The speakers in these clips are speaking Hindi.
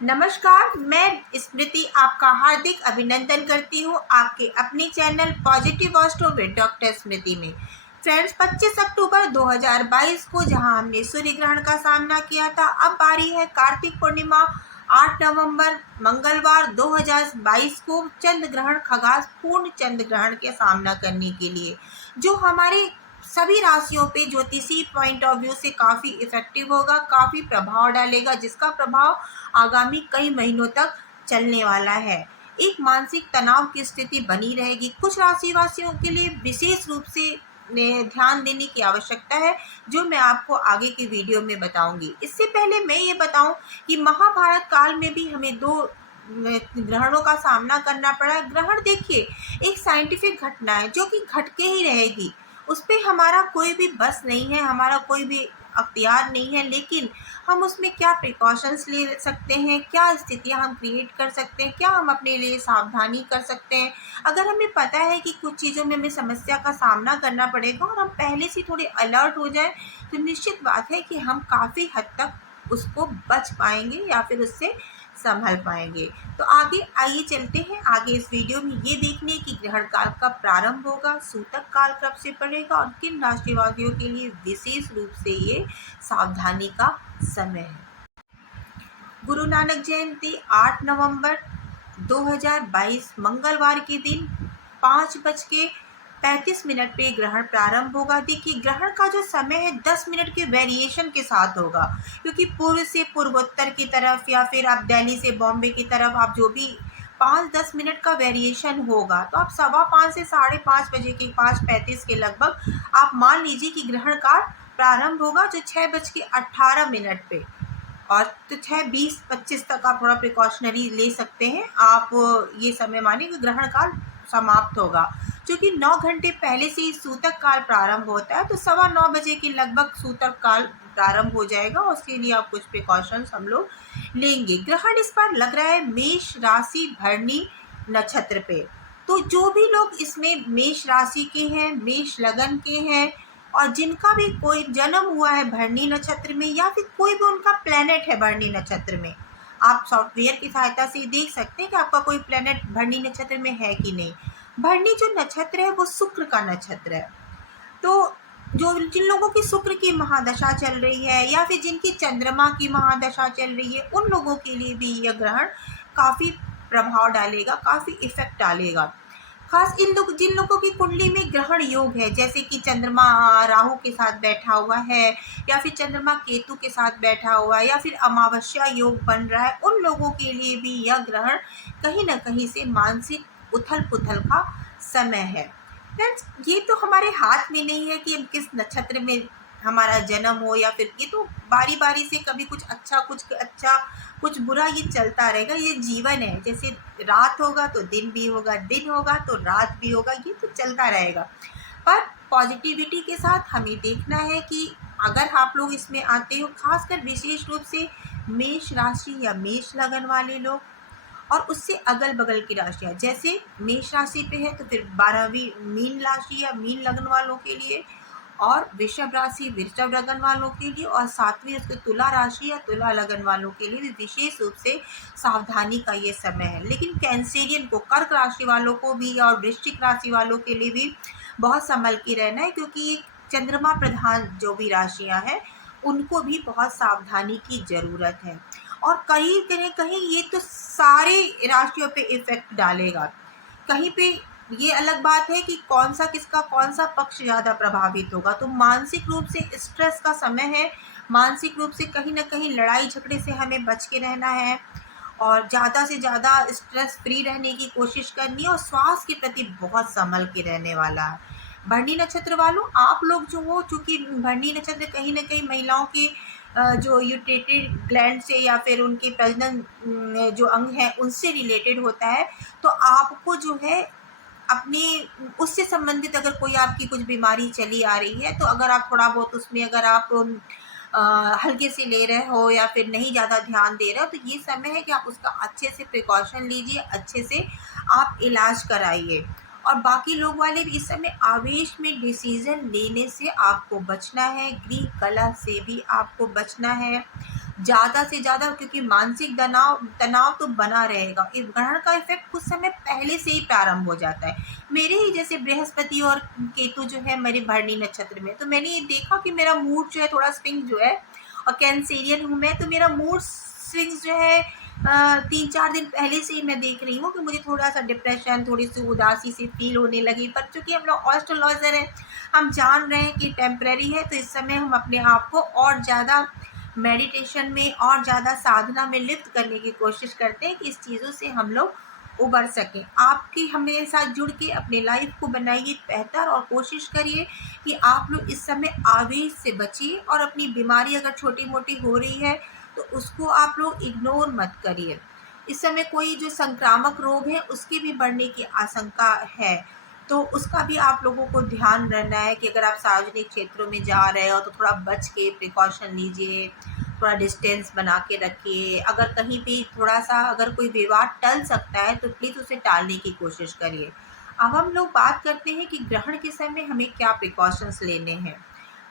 नमस्कार, मैं स्मृति आपका हार्दिक अभिनंदन करती हूँ आपके अपने चैनल पॉजिटिव वॉस्टो विद डॉक्टर स्मृति में। फ्रेंड्स, 25 अक्टूबर 2022 को जहां हमने सूर्य ग्रहण का सामना किया था, अब बारी है कार्तिक पूर्णिमा 8 नवंबर मंगलवार 2022 को चंद्र ग्रहण खगास पूर्ण चंद्र ग्रहण के सामना करने के लिए, जो हमारे सभी राशियों पे ज्योतिषी पॉइंट ऑफ व्यू से काफ़ी इफेक्टिव होगा, काफ़ी प्रभाव डालेगा, जिसका प्रभाव आगामी कई महीनों तक चलने वाला है। एक मानसिक तनाव की स्थिति बनी रहेगी। कुछ राशिवासियों के लिए विशेष रूप से ध्यान देने की आवश्यकता है, जो मैं आपको आगे की वीडियो में बताऊंगी। इससे पहले मैं ये बताऊं कि महाभारत काल में भी हमें दो ग्रहणों का सामना करना पड़ा। ग्रहण देखिए, एक साइंटिफिक घटना है जो कि घट के ही रहेगी, उस पर हमारा कोई भी बस नहीं है, हमारा कोई भी अख्तियार नहीं है। लेकिन हम उसमें क्या प्रिकॉशंस ले सकते हैं, क्या स्थितियां हम क्रिएट कर सकते हैं, क्या हम अपने लिए सावधानी कर सकते हैं। अगर हमें पता है कि कुछ चीज़ों में हमें समस्या का सामना करना पड़ेगा और हम पहले से थोड़े अलर्ट हो जाएं, तो निश्चित बात है कि हम काफ़ी हद तक उसको बच पाएंगे या फिर उससे संभल पाएंगे। तो आगे आइए चलते हैं। आगे इस वीडियो में ये देखने कि ग्रहण काल कब प्रारंभ होगा, सूतक काल कब से पड़ेगा और किन राशिवासियों के लिए विशेष रूप से ये सावधानी का समय है। गुरु नानक जयंती 8 नवंबर 2022 मंगलवार के दिन 5:35 पे ग्रहण प्रारंभ होगा। देखिए, ग्रहण का जो समय है 10 मिनट के वेरिएशन के साथ होगा, क्योंकि पूर्व से पूर्वोत्तर की तरफ या फिर आप दिल्ली से बॉम्बे की तरफ आप जो भी 5-10 मिनट का वेरिएशन होगा, तो आप 5:15 से 5:30 बजे के 5:35 के लगभग आप मान लीजिए कि ग्रहण काल प्रारंभ होगा, जो 6:18 पे। और तो 6:20-25 तक आप थोड़ा प्रिकॉशनरी ले सकते हैं। आप ये समय मानिए कि ग्रहण काल समाप्त होगा, क्योंकि 9 घंटे पहले से ही सूतक काल प्रारंभ होता है। तो 9:15 बजे के लगभग सूतक काल प्रारंभ हो जाएगा, उसके लिए आप कुछ प्रिकॉशंस हम लोग लेंगे। ग्रहण इस बार लग रहा है मेष राशि भरणी नक्षत्र पे। तो जो भी लोग इसमें मेष राशि के हैं, मेष लगन के हैं, और जिनका भी कोई जन्म हुआ है भरणी नक्षत्र में या फिर कोई भी उनका प्लेनेट है भरणी नक्षत्र में, आप सॉफ्टवेयर की सहायता से देख सकते हैं कि आपका कोई प्लेनेट भरणी नक्षत्र में है कि नहीं। भरणी जो नक्षत्र है वो शुक्र का नक्षत्र है। तो जो जिन लोगों की शुक्र की महादशा चल रही है या फिर जिनकी चंद्रमा की महादशा चल रही है, उन लोगों के लिए भी यह ग्रहण काफ़ी प्रभाव डालेगा, काफ़ी इफेक्ट डालेगा। खास इन लोग जिन लोगों की कुंडली में ग्रहण योग है, जैसे कि चंद्रमा राहु के साथ बैठा हुआ है या फिर चंद्रमा केतु के साथ बैठा हुआ है या फिर अमावस्या योग बन रहा है, उन लोगों के लिए भी यह ग्रहण कहीं ना कहीं से मानसिक उथल पुथल का समय है। फ्रेंड्स, ये तो हमारे हाथ में नहीं है कि हम किस नक्षत्र में हमारा जन्म हो, या फिर ये तो बारी बारी से कभी कुछ अच्छा कुछ बुरा ये चलता रहेगा। ये जीवन है, जैसे रात होगा तो दिन भी होगा, दिन होगा तो रात भी होगा, ये तो चलता रहेगा। पर पॉजिटिविटी के साथ हमें देखना है कि अगर आप लोग इसमें आते हो, खासकर विशेष रूप से मेष राशि या मेष लगन वाले लोग, और उससे अगल बगल की राशियाँ, जैसे मेष राशि पे है तो फिर 12वीं मीन राशि या मीन लगन वालों के लिए, और वृषभ राशि वृषभ लगन वालों के लिए, और 7वीं उसके तुला राशि या तुला लगन वालों के लिए भी विशेष रूप से सावधानी का ये समय है। लेकिन कैंसेरियन को, कर्क राशि वालों को भी और वृश्चिक राशि वालों के लिए भी बहुत संभल के रहना है, क्योंकि चंद्रमा प्रधान जो भी राशियाँ हैं उनको भी बहुत सावधानी की ज़रूरत है। और कहीं कहीं कहीं ये तो सारे राशियों पे इफेक्ट डालेगा। कहीं पे ये अलग बात है कि कौन सा किसका कौन सा पक्ष ज़्यादा प्रभावित होगा। तो मानसिक रूप से स्ट्रेस का समय है, मानसिक रूप से कहीं ना कहीं लड़ाई झगड़े से हमें बच के रहना है और ज़्यादा से ज़्यादा स्ट्रेस फ्री रहने की कोशिश करनी है, और स्वास्थ्य के प्रति बहुत संभल के रहने वाला है। भरणी नक्षत्र वालों, आप लोग जो हो, चूँकि भरणी नक्षत्र कहीं ना कहीं महिलाओं के जो यूटेटरी ग्लैंड से या फिर उनके प्रजनन जो अंग है उनसे रिलेटेड होता है, तो आपको जो है अपने उससे संबंधित अगर कोई आपकी कुछ बीमारी चली आ रही है, तो अगर आप थोड़ा बहुत उसमें अगर आप हल्के से ले रहे हो या फिर नहीं ज़्यादा ध्यान दे रहे हो, तो ये समय है कि आप उसका अच्छे से प्रिकॉशन लीजिए, अच्छे से आप इलाज कराइए। और बाकी लोग वाले भी इस समय आवेश में डिसीज़न लेने से आपको बचना है, गृह कलह से भी आपको बचना है। ज़्यादा से ज़्यादा, क्योंकि मानसिक तनाव तनाव तो बना रहेगा। इस ग्रहण का इफ़ेक्ट कुछ समय पहले से ही प्रारंभ हो जाता है। मेरे ही जैसे बृहस्पति और केतु जो है मेरे भरणी नक्षत्र में, तो मैंने ये देखा कि मेरा मूड जो है थोड़ा स्विंग जो है, और कैंसेरियन हूँ मैं, तो मेरा मूड स्विंग्स जो है 3-4 दिन पहले से ही मैं देख रही हूँ कि मुझे थोड़ा-सा डिप्रेशन, थोड़ी-सी उदासी सी फ़ील होने लगी। पर चूँकि हम लोग एस्ट्रोलॉज़र हैं, हम जान रहे हैं कि टेम्परेरी है, तो इस समय हम अपने आप को और ज़्यादा मेडिटेशन में और ज़्यादा साधना में लिप्त करने की कोशिश करते हैं कि इस चीज़ों से हम लोग उबर सकें। आपकी हमारे साथ जुड़ के अपने लाइफ को बनाइए बेहतर, और कोशिश करिए कि आप लोग इस समय आवेश से बचिए, और अपनी बीमारी अगर छोटी-मोटी हो रही है तो उसको आप लोग इग्नोर मत करिए। इस समय कोई जो संक्रामक रोग है उसके भी बढ़ने की आशंका है, तो उसका भी आप लोगों को ध्यान रखना है कि अगर आप सार्वजनिक क्षेत्रों में जा रहे हो तो थोड़ा बच के प्रिकॉशन लीजिए, थोड़ा डिस्टेंस बना के रखिए। अगर कहीं भी थोड़ा-सा अगर कोई विवाद टल सकता है तो प्लीज़ उसे टालने की कोशिश करिए। अब हम लोग बात करते हैं कि ग्रहण के समय हमें क्या प्रिकॉशंस लेने हैं।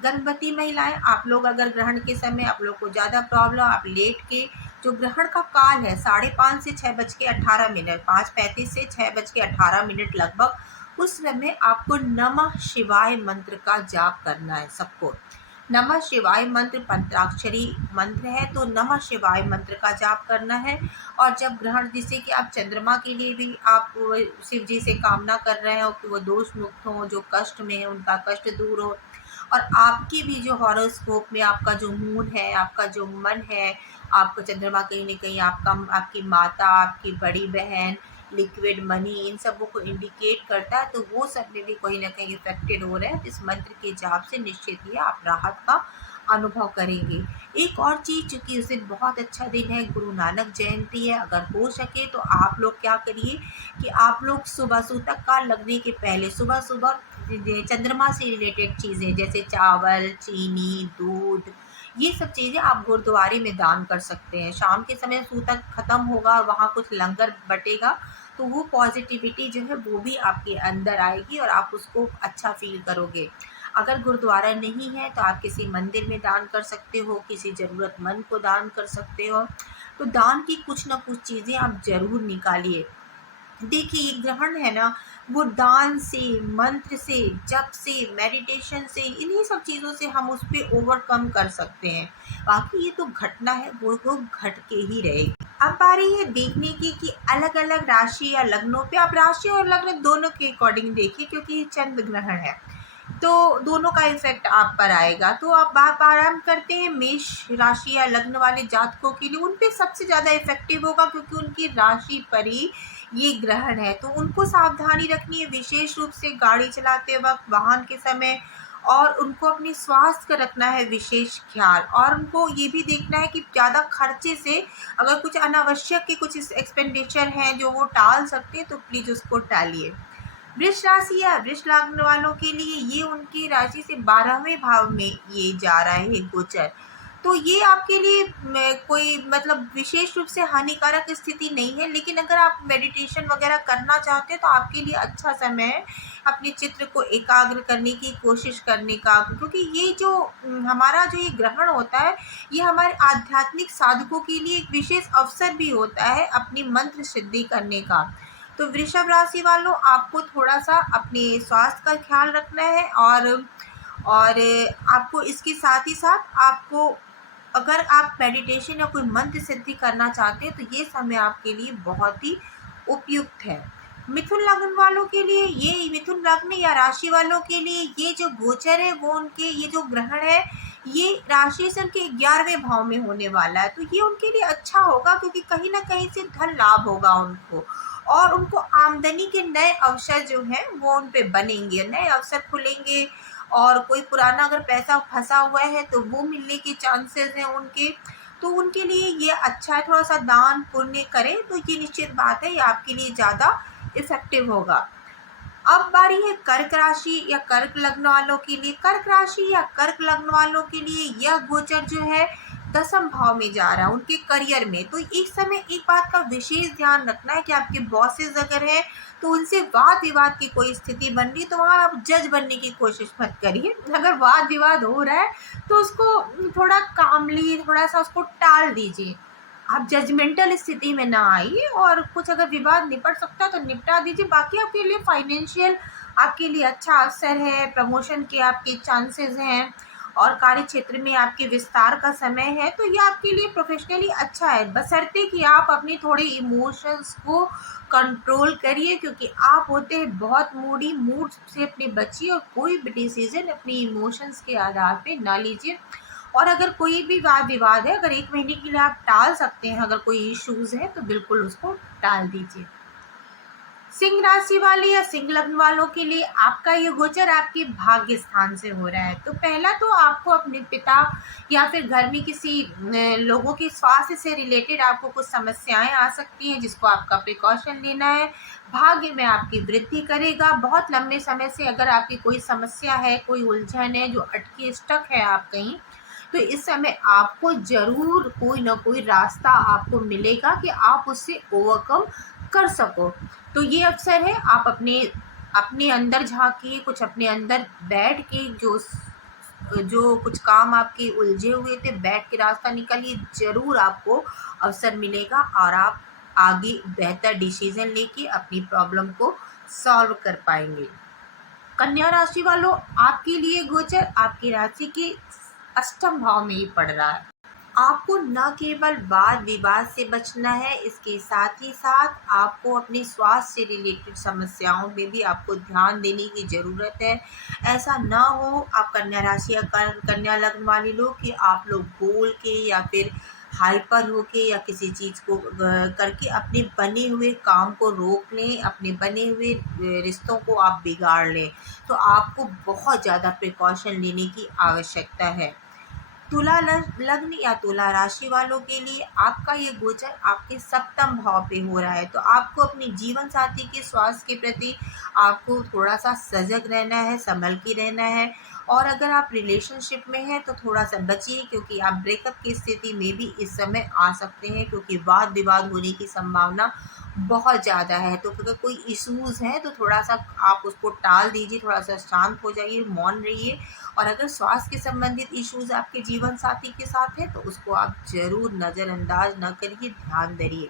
गर्भवती महिलाएँ, आप लोग अगर ग्रहण के समय आप लोग को ज़्यादा प्रॉब्लम, आप लेट के जो ग्रहण का काल है 5:30 से 6:18, 5:35 से 6:18 लगभग, उस समय आपको नमः शिवाय मंत्र का जाप करना है सबको। नमः शिवाय मंत्र पंचाक्षरी मंत्र है, तो नमः शिवाय मंत्र का जाप करना है। और जब ग्रहण, जिससे कि आप चंद्रमा के लिए भी आप शिव जी से कामना कर रहे हो कि वो दोष मुक्त हों, जो कष्ट में है उनका कष्ट दूर हो, और आपकी भी जो हॉरोस्कोप में आपका जो मूड है, आपका जो मन है, आपका चंद्रमा कहीं न कहीं आपका, आपकी माता, आपकी बड़ी बहन, लिक्विड मनी, इन सबों को इंडिकेट करता है, तो वो सब में भी कहीं न कहीं इफ़ेक्टेड हो रहे हैं। इस मंत्र के जाप से निश्चित ही आप राहत का अनुभव करेंगे। एक और चीज़, चूँकि उस दिन बहुत अच्छा दिन है, गुरु नानक जयंती है, अगर हो सके तो आप लोग क्या करिए कि आप लोग सुबह सूतक काल लगने के पहले सुबह-सुबह चंद्रमा से रिलेटेड चीज़ें जैसे चावल, चीनी, दूध, ये सब चीज़ें आप गुरुद्वारे में दान कर सकते हैं। शाम के समय सूतक ख़त्म होगा और वहाँ कुछ लंगर बँटेगा, तो वो पॉज़िटिविटी जो है वो भी आपके अंदर आएगी और आप उसको अच्छा फ़ील करोगे। अगर गुरुद्वारा नहीं है तो आप किसी मंदिर में दान कर सकते हो, किसी ज़रूरतमंद को दान कर सकते हो। तो दान की कुछ न कुछ चीज़ें आप ज़रूर निकालिए। देखिए, ये ग्रहण है ना, वो दान से, मंत्र से, जप से, मेडिटेशन से, इन्हीं सब चीज़ों से हम उस पे ओवरकम कर सकते हैं। बाकी ये तो घटना है, वो तो घट के ही रहेगी। अब बारी है देखने की कि अलग-अलग राशि या लग्नों पे, आप राशि और लग्न दोनों के अकॉर्डिंग देखिए, क्योंकि ये चंद्र ग्रहण है, तो दोनों का इफ़ेक्ट आप पर आएगा। तो आप बात आरंभ करते हैं मेष राशि या लग्न वाले जातकों के लिए। उन पे सबसे ज़्यादा इफ़ेक्टिव होगा, क्योंकि उनकी राशि पर ही ये ग्रहण है, तो उनको सावधानी रखनी है विशेष रूप से गाड़ी चलाते वक़्त, वाहन के समय, और उनको अपने स्वास्थ्य का रखना है विशेष ख़्याल, और उनको ये भी देखना है कि ज़्यादा खर्चे से अगर कुछ अनावश्यक के कुछ एक्सपेंडिचर हैं जो वो टाल सकते हैं, तो प्लीज़ उसको टालिए। वृष राशि या वृष लग्न वालों के लिए ये उनकी राशि से 12वें भाव में ये जा रहा है गोचर, तो ये आपके लिए कोई मतलब विशेष रूप से हानिकारक स्थिति नहीं है, लेकिन अगर आप मेडिटेशन वगैरह करना चाहते हैं तो आपके लिए अच्छा समय है अपने चित्र को एकाग्र करने की कोशिश करने का, क्योंकि ये जो हमारा जो ये ग्रहण होता है, ये हमारे आध्यात्मिक साधकों के लिए एक विशेष अवसर भी होता है अपनी मंत्र सिद्धि करने का। तो वृषभ राशि वालों, आपको थोड़ा-सा अपने स्वास्थ्य का ख़्याल रखना है, और आपको इसके साथ ही साथ आपको, अगर आप मेडिटेशन या कोई मंत्र सिद्धि करना चाहते हैं तो ये समय आपके लिए बहुत ही उपयुक्त है। मिथुन लग्न वालों के लिए, ये मिथुन लग्न या राशि वालों के लिए ये जो गोचर है, वो उनके, ये जो ग्रहण है, ये राशि से उनके 11वें भाव में होने वाला है, तो ये उनके लिए अच्छा होगा, क्योंकि कहीं ना कहीं से धन लाभ होगा उनको, और उनको आमदनी के नए अवसर जो हैं वो उन पे बनेंगे, नए अवसर खुलेंगे, और कोई पुराना अगर पैसा फंसा हुआ है तो वो मिलने के चांसेस हैं उनके, तो उनके लिए ये अच्छा है। थोड़ा सा दान पुण्य करें तो ये निश्चित बात है, ये आपके लिए ज़्यादा इफ़ेक्टिव होगा। अब बारी है कर्क राशि या कर्क लग्न वालों के लिए। कर्क राशि या कर्क लग्न वालों के लिए यह गोचर जो है दसम भाव में जा रहा है उनके करियर में। तो इस समय एक बात का विशेष ध्यान रखना है कि आपके बॉसेस अगर हैं तो उनसे वाद विवाद की कोई स्थिति बन रही है तो वहाँ आप जज बनने की कोशिश मत करिए। अगर वाद विवाद हो रहा है तो उसको थोड़ा कामली, थोड़ा सा उसको टाल दीजिए। आप जजमेंटल स्थिति में ना आइए और कुछ अगर विवाद निपट सकता है तो निपटा दीजिए। बाकी आपके लिए फाइनेंशियल आपके लिए अच्छा अवसर है, प्रमोशन के आपके चांसेस हैं और कार्य क्षेत्र में आपके विस्तार का समय है। तो ये आपके लिए प्रोफेशनली अच्छा है, बशर्ते कि आप अपनी थोड़ी इमोशंस को कंट्रोल करिए, क्योंकि आप होते हैं बहुत मूडी। मूड से अपने बचिए और कोई भी डिसीजन अपनी इमोशंस के आधार पे ना लीजिए। और अगर कोई भी वाद विवाद है, अगर 1 महीने के लिए आप टाल सकते हैं, अगर कोई इश्यूज है तो बिल्कुल उसको टाल दीजिए। सिंह राशि वाले या सिंह लग्न वालों के लिए आपका ये गोचर आपके भाग्य स्थान से हो रहा है। तो पहला तो आपको अपने पिता या फिर घर में किसी लोगों के स्वास्थ्य से रिलेटेड आपको कुछ समस्याएं आ सकती हैं, जिसको आपका प्रिकॉशन लेना है। भाग्य में आपकी वृद्धि करेगा। बहुत लंबे समय से अगर आपकी कोई समस्या है, कोई उलझन है जो अटकी स्टक है आप कहीं, तो इस समय आपको ज़रूर कोई ना कोई रास्ता आपको मिलेगा कि आप उससे ओवरकम कर सको। तो ये अवसर है, आप अपने अपने अंदर झाँकिए, कुछ अपने अंदर बैठ के जो जो कुछ काम आपके उलझे हुए थे, बैठ के रास्ता निकालिए। ज़रूर आपको अवसर मिलेगा और आप आगे बेहतर डिसीज़न लेके अपनी प्रॉब्लम को सॉल्व कर पाएंगे। कन्या राशि वालों, आपके लिए गोचर आपकी राशि के अष्टम भाव में ही पड़ रहा है। आपको न केवल वाद विवाद से बचना है, इसके साथ ही साथ आपको अपने स्वास्थ्य से रिलेटेड समस्याओं में भी आपको ध्यान देने की ज़रूरत है। ऐसा ना हो आप कन्या राशि या कन्या लग्न वाले लोग कि आप लोग बोल के या फिर हाइपर होके या किसी चीज़ को करके अपने बने हुए काम को रोक लें, अपने बने हुए रिश्तों को आप बिगाड़ लें। तो आपको बहुत ज़्यादा प्रिकॉशन लेने की आवश्यकता है। तुला लग्न या तुला राशि वालों के लिए आपका ये गोचर आपके सप्तम भाव पे हो रहा है। तो आपको अपने जीवन साथी के स्वास्थ्य के प्रति आपको थोड़ा सा सजग रहना है, संभल के रहना है। और अगर आप रिलेशनशिप में हैं तो थोड़ा सा बचिए, क्योंकि आप ब्रेकअप की स्थिति में भी इस समय आ सकते हैं, क्योंकि वाद विवाद होने की संभावना बहुत ज़्यादा है। तो अगर कोई इश्यूज़ हैं तो थोड़ा सा आप उसको टाल दीजिए, थोड़ा सा शांत हो जाइए, मौन रहिए। और अगर स्वास्थ्य के संबंधित इश्यूज़ आपके जीवन साथी के साथ है तो उसको आप ज़रूर नज़रअंदाज ना करिए, ध्यान दीजिए।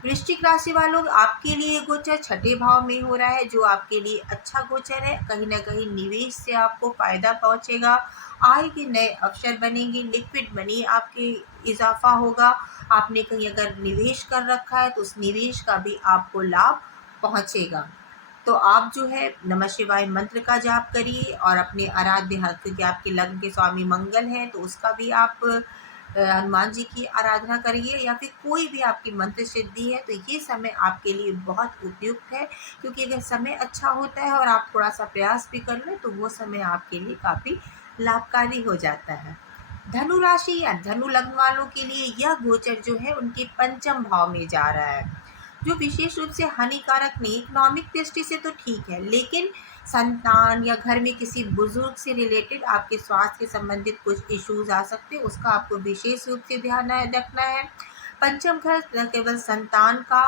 वृश्चिक राशि वालों, आपके लिए गोचर छठे भाव में हो रहा है, जो आपके लिए अच्छा गोचर है। कहीं ना कहीं निवेश से आपको फ़ायदा पहुंचेगा, आय के नए अवसर बनेंगे, लिक्विड मनी आपके इजाफा होगा। आपने कहीं अगर निवेश कर रखा है तो उस निवेश का भी आपको लाभ पहुंचेगा। तो आप जो है नमः शिवाय मंत्र का जाप करिए और अपने आराध्य क्योंकि आपके लग्न के स्वामी मंगल हैं तो उसका भी आप हनुमान जी की आराधना करिए, या फिर कोई भी आपकी मंत्र सिद्धि है तो ये समय आपके लिए बहुत उपयुक्त है। क्योंकि अगर समय अच्छा होता है और आप थोड़ा सा प्रयास भी कर लें तो वो समय आपके लिए काफ़ी लाभकारी हो जाता है। धनु राशि या धनु लग्न वालों के लिए यह गोचर जो है उनके पंचम भाव में जा रहा है, जो विशेष रूप से हानिकारक नहीं। इकोनॉमिक दृष्टि से तो ठीक है, लेकिन संतान या घर में किसी बुजुर्ग से रिलेटेड आपके स्वास्थ्य से संबंधित कुछ इश्यूज आ सकते हैं, उसका आपको विशेष रूप से ध्यान रखना है। पंचम घर न केवल संतान का,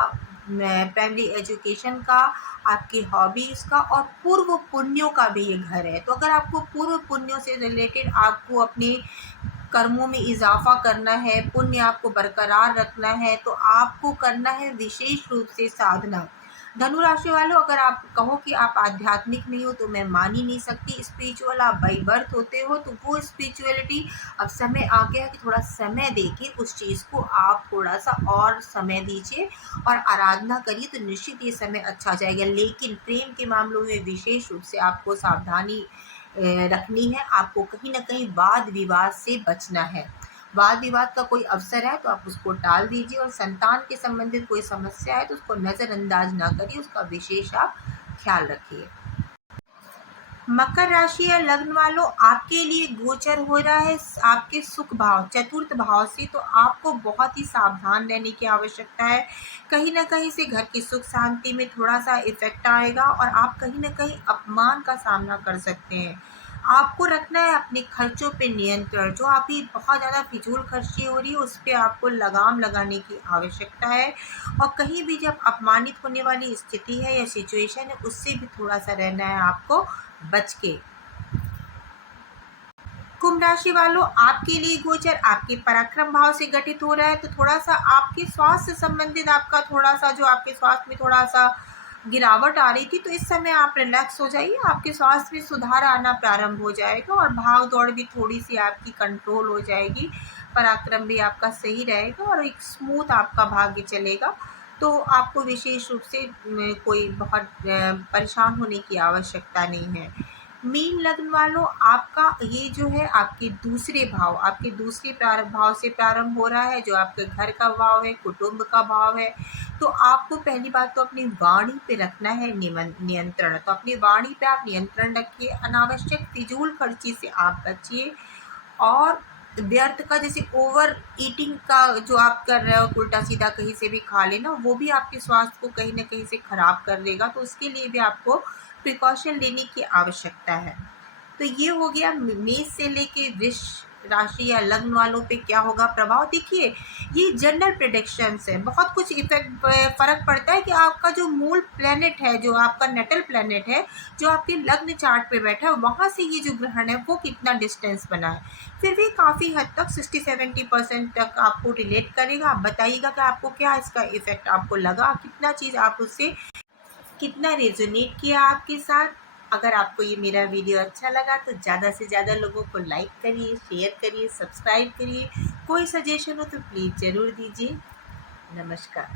प्राइमरी एजुकेशन का, आपकी हॉबीज़ का और पूर्व पुण्यों का भी ये घर है। तो अगर आपको पूर्व पुण्यों से रिलेटेड आपको अपने कर्मों में इजाफा करना है, पुण्य आपको बरकरार रखना है, तो आपको करना है विशेष रूप से साधना। धनु राशि वालों, अगर आप कहो कि आप आध्यात्मिक नहीं हो तो मैं मान ही नहीं सकती। स्पिरिचुअल आप बाई बर्थ होते हो, तो वो स्पिरिचुअलिटी अब समय आ गया है कि थोड़ा समय देके उस चीज़ को आप थोड़ा सा और समय दीजिए और आराधना करिए, तो निश्चित ये समय अच्छा जाएगा। लेकिन प्रेम के मामलों में विशेष रूप से आपको सावधानी रखनी है। आपको कहीं ना कहीं वाद विवाद से बचना है। वाद विवाद का कोई अवसर है तो आप उसको टाल दीजिए, और संतान के संबंधित कोई समस्या है तो उसको नज़रअंदाज ना करिए, उसका विशेष आप ख्याल रखिए। मकर राशि या लग्न वालों, आपके लिए गोचर हो रहा है आपके सुख भाव चतुर्थ भाव से। तो आपको बहुत ही सावधान रहने की आवश्यकता है। कहीं ना कहीं से घर की सुख शांति में थोड़ा सा इफेक्ट आएगा और आप कहीं ना कहीं अपमान का सामना कर सकते हैं। आपको रखना है अपने खर्चों पे नियंत्रण। जो अभी बहुत ज़्यादा फिजूल खर्ची हो रही है उस पे आपको लगाम लगाने की आवश्यकता है। और कहीं भी जब अपमानित होने वाली स्थिति है या सिचुएशन है उससे भी थोड़ा सा रहना है आपको बच के। कुंभ राशि वालों, आपके लिए गोचर आपके पराक्रम भाव से गठित हो रहा है, तो थोड़ा सा आपके स्वास्थ्य से संबंधित आपका थोड़ा सा जो आपके स्वास्थ्य में थोड़ा सा गिरावट आ रही थी, तो इस समय आप रिलैक्स हो जाइए। आपके स्वास्थ्य में सुधार आना प्रारंभ हो जाएगा और भाग दौड़ भी थोड़ी सी आपकी कंट्रोल हो जाएगी। पराक्रम भी आपका सही रहेगा और एक स्मूथ आपका भाग्य चलेगा। तो आपको विशेष रूप से कोई बहुत परेशान होने की आवश्यकता नहीं है। मीन लग्न वालों, आपका ये जो है आपके दूसरे भाव, आपके दूसरे भाव से प्रारंभ हो रहा है, जो आपके घर का भाव है, कुटुंब का भाव है। तो आपको पहली बात तो अपनी वाणी पे रखना है नियंत्रण। तो अपनी वाणी पे आप नियंत्रण रखिए। अनावश्यक फिजूल खर्ची से आप बचिए। और व्यर्थ का जैसे ओवर ईटिंग का जो आप कर रहे हो, उल्टा सीधा कहीं से भी खा लेना, वो भी आपके स्वास्थ्य को कहीं ना कहीं से खराब कर देगा। तो उसके लिए भी आपको प्रिकॉशन लेने की आवश्यकता है। तो ये हो गया मेष से लेके वृष राशि या लग्न वालों पे क्या होगा प्रभाव। देखिए, ये जनरल प्रेडिक्शंस है। बहुत कुछ इफेक्ट फर्क पड़ता है कि आपका जो मूल प्लेनेट है, जो आपका नेटल प्लेनेट है, जो आपके लग्न चार्ट पे बैठा है, वहाँ से ये जो ग्रहण है वो कितना डिस्टेंस बना है। फिर भी काफ़ी हद तक 60-70% तक आपको रिलेट करेगा। आप बताइएगा कि आपको क्या इसका इफेक्ट आपको लगा, कितना चीज़ आप उससे कितना रेजोनेट किया आपके साथ। अगर आपको ये मेरा वीडियो अच्छा लगा तो ज़्यादा से ज़्यादा लोगों को लाइक करिए, शेयर करिए, सब्सक्राइब करिए। कोई सजेशन हो तो प्लीज़ ज़रूर दीजिए। नमस्कार।